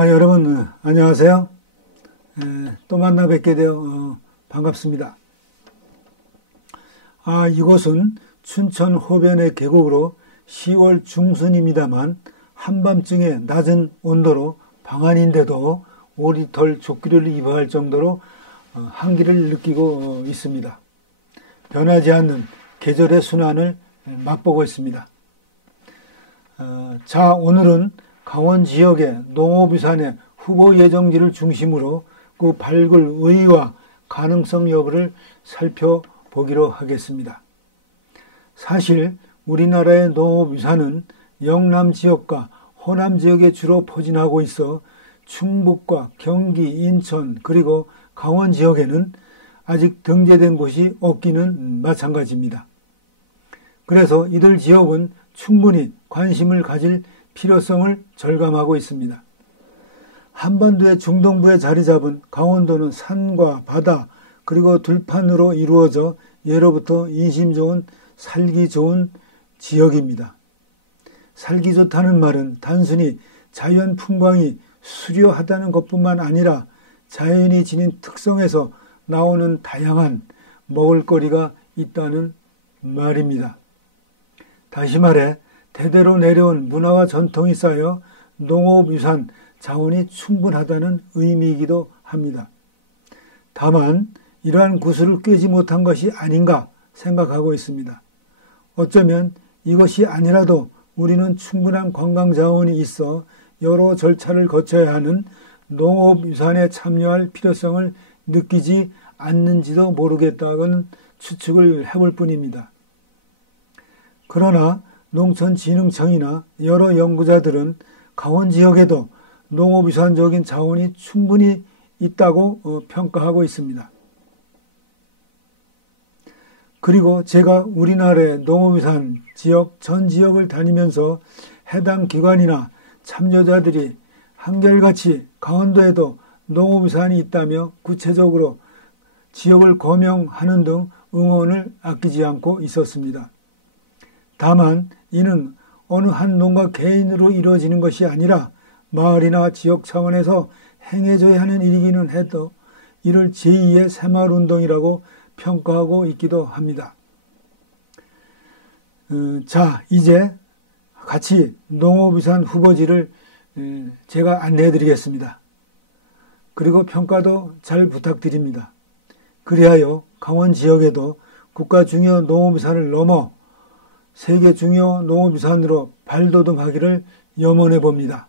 여러분, 안녕하세요. 또 만나 뵙게 되어 반갑습니다. 이곳은 춘천 호변의 계곡으로 10월 중순입니다만 한밤중에 낮은 온도로 방안인데도 오리털 조끼를 입어야 할 정도로 한기를 느끼고 있습니다. 변하지 않는 계절의 순환을 맛보고 있습니다. 오늘은 강원 지역의 농업유산의 후보 예정지를 중심으로 그 발굴 의의와 가능성 여부를 살펴보기로 하겠습니다. 사실 우리나라의 농업유산은 영남 지역과 호남 지역에 주로 포진하고 있어 충북과 경기, 인천 그리고 강원 지역에는 아직 등재된 곳이 없기는 마찬가지입니다. 그래서 이들 지역은 충분히 관심을 가질 필요성을 절감하고 있습니다. 한반도의 중동부에 자리 잡은 강원도는 산과 바다 그리고 들판으로 이루어져 예로부터 인심 좋은 살기 좋은 지역입니다. 살기 좋다는 말은 단순히 자연 풍광이 수려하다는 것뿐만 아니라 자연이 지닌 특성에서 나오는 다양한 먹을거리가 있다는 말입니다. 다시 말해 대대로 내려온 문화와 전통이 쌓여 농업유산 자원이 충분하다는 의미이기도 합니다. 다만 이러한 구슬을 꿰지 못한 것이 아닌가 생각하고 있습니다. 어쩌면 이것이 아니라도 우리는 충분한 관광자원이 있어 여러 절차를 거쳐야 하는 농업유산에 참여할 필요성을 느끼지 않는지도 모르겠다는 추측을 해볼 뿐입니다. 그러나 농촌진흥청이나 여러 연구자들은 강원 지역에도 농업유산적인 자원이 충분히 있다고 평가하고 있습니다. 그리고 제가 우리나라의 농업유산 지역 전 지역을 다니면서 해당 기관이나 참여자들이 한결같이 강원도에도 농업유산이 있다며 구체적으로 지역을 거명하는 등 응원을 아끼지 않고 있었습니다. 다만 이는 어느 한 농가 개인으로 이루어지는 것이 아니라 마을이나 지역 차원에서 행해져야 하는 일이기는 해도 이를 제2의 새마을운동이라고 평가하고 있기도 합니다. 이제 같이 농업유산 후보지를 제가 안내해 드리겠습니다. 그리고 평가도 잘 부탁드립니다. 그리하여 강원 지역에도 국가 중요 농업유산을 넘어 세계 중요 농업유산으로 발돋움하기를 염원해 봅니다.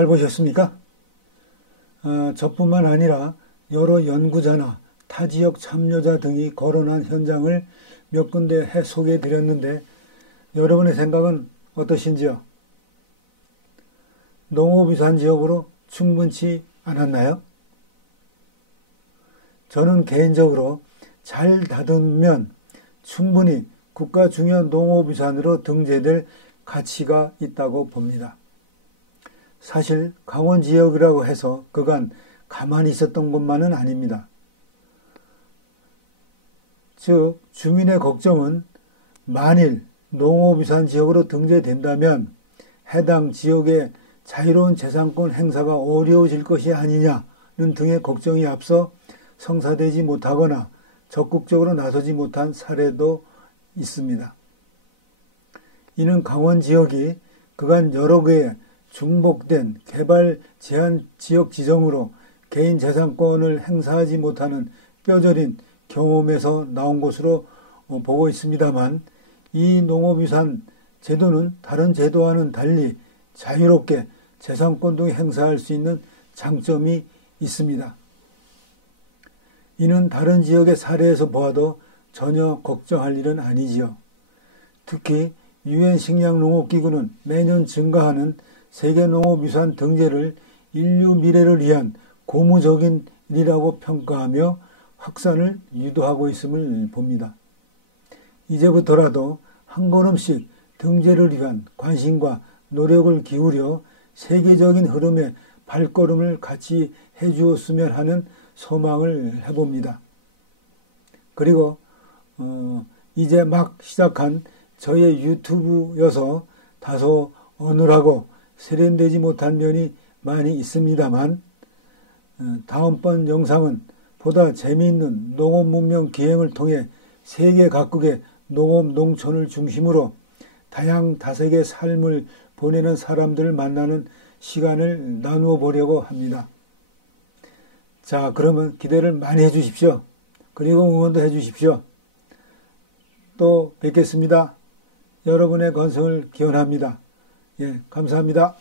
잘 보셨습니까? 저뿐만 아니라 여러 연구자나 타지역 참여자 등이 거론한 현장을 몇 군데 소개해 드렸는데 여러분의 생각은 어떠신지요? 농업유산 지역으로 충분치 않았나요? 저는 개인적으로 잘 다듬으면 충분히 국가 중요 농업유산으로 등재될 가치가 있다고 봅니다. 사실 강원 지역이라고 해서 그간 가만히 있었던 것만은 아닙니다. 즉 주민의 걱정은 만일 농업유산 지역으로 등재된다면 해당 지역의 자유로운 재산권 행사가 어려워질 것이 아니냐는 등의 걱정이 앞서 성사되지 못하거나 적극적으로 나서지 못한 사례도 있습니다. 이는 강원 지역이 그간 여러 개의 중복된 개발 제한 지역 지정으로 개인 재산권을 행사하지 못하는 뼈저린 경험에서 나온 것으로 보고 있습니다만 이 농업유산 제도는 다른 제도와는 달리 자유롭게 재산권 등을 행사할 수 있는 장점이 있습니다. 이는 다른 지역의 사례에서 보아도 전혀 걱정할 일은 아니지요. 특히 유엔 식량농업기구는 매년 증가하는 세계농업유산 등재를 인류 미래를 위한 고무적인 일이라고 평가하며 확산을 유도하고 있음을 봅니다. 이제부터라도 한 걸음씩 등재를 위한 관심과 노력을 기울여 세계적인 흐름에 발걸음을 같이 해주었으면 하는 소망을 해봅니다. 그리고 이제 막 시작한 저의 유튜브여서 다소 어눌하고 세련되지 못한 면이 많이 있습니다만 다음번 영상은 보다 재미있는 농업 문명 기행을 통해 세계 각국의 농업 농촌을 중심으로 다양다색의 삶을 보내는 사람들을 만나는 시간을 나누어 보려고 합니다. 자, 그러면 기대를 많이 해주십시오. 그리고 응원도 해주십시오. 또 뵙겠습니다. 여러분의 건승을 기원합니다. 예, 감사합니다.